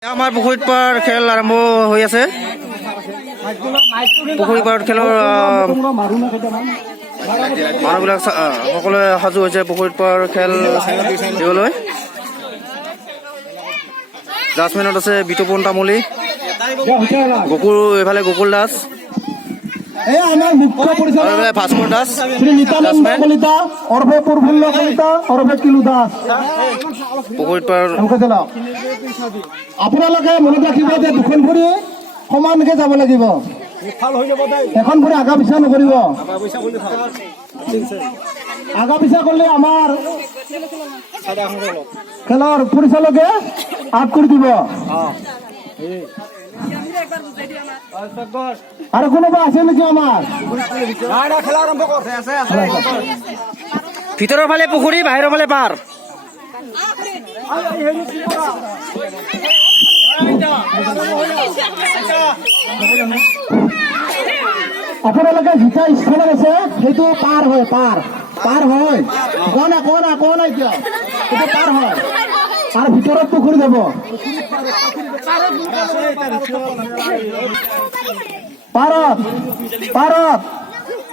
আমাৰ পুখুৰীত পাৰ খেল আৰম্ভ হৈ আছে। পুখুৰী পাৰত খেলৰ মানুহবিলাক সকলোৱে সাজু হৈছে পুখুৰীত পাৰ খেল দিবলৈ। জাজমেনত আছে বিতুপন তামুলী, এইফালে গকুল দাস, ভাস্কৰ দাস, পুখুৰীত পাৰ আপোনালোকে মনত ৰাখিব যে দুখন ভৰি সমানকে যাব লাগিব, এখন ভৰি আগা পিছা নকৰিব। আগা পিছা কৰিলে আমাৰ খেলৰ পৰিচালকে আউট কৰি দিব। আৰু কোনোবা আছে নেকি আমাৰ? ভিতৰৰ ফালে পুখুৰী, বাহিৰৰ ফালে পাৰ। আপোনালোকে যিটা স্থানত আছে সেইটো পাৰ হয়, পাৰ হয়, কোৱা নাই এতিয়া সেইটো পাৰ হয়। তাৰ ভিতৰত পুখুৰী যাব। পাৰত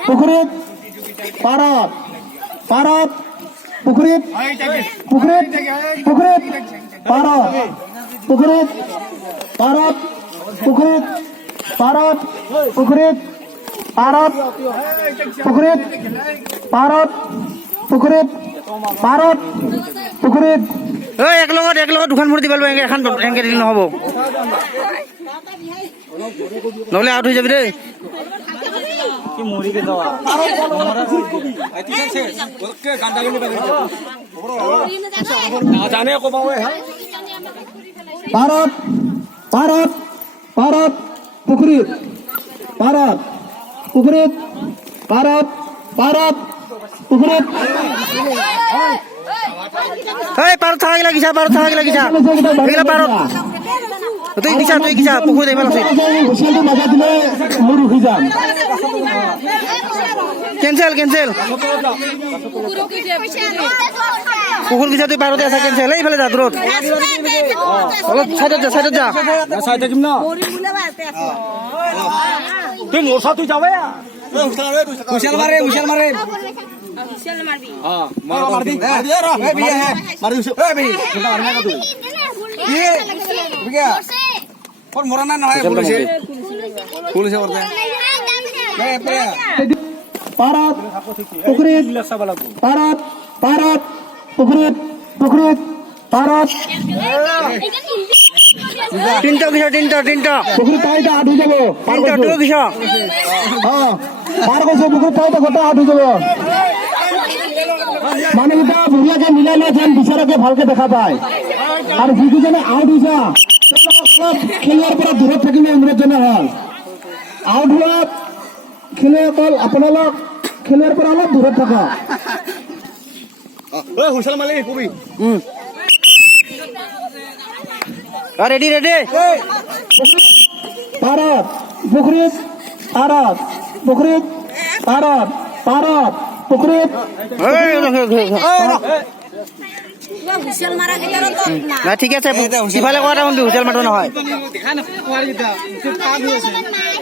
পুখুৰীত, পাৰত পুখুৰীত, পাৰত পুখুৰীত, এক লগত দুখন ভৰি দিব লাগিব, এখন এনেকে দিলে নহ'ব, নহ'লে আউট হৈ যাবি দেই। পাৰত পুখুৰীত, পুখুৰীত পাৰত থাকা লাগিছা, পাৰত তুই গিছা পুখুৰীত আহিব লাগছিল। কেঞ্চেল পুখুৰ গিছা, তুই পাৰতে আছা, কেঞ্চেল। এইফালে যা, দূৰত অলপ চাইডত যা। চাই থাকিম ন তুই মোৰ চাহ, তুই যাবে হুইচেল মাৰে মৰা নাই নহয়, পাৰত পুখুৰীত, তিনটা পুখুৰীত তাইটা আঠ হৈ যাব, পাৰ কৈছো পুখুৰীত তাইটা গোটা আঠ হৈ যাব। মানুহকেইটা বঢ়িয়াকে মিলাই লয় যেন বিচাৰকে ভালকে দেখা পায়। আৰু যিকেইজনে আউট হৈছে অলপ খেলুৱৈৰ পৰা দূৰত থাকিলে অনুৰোধ জনা হ'ল। আউট হোৱা খেলুৱৈসকল আপোনালোক খেলুৱৈৰ পৰা অলপ দূৰত থাকক। ৰেডি পাৰত পুখুৰীত, ঠিক আছে, ইফালে কোৱা হুইচেল মাৰিব নহয়।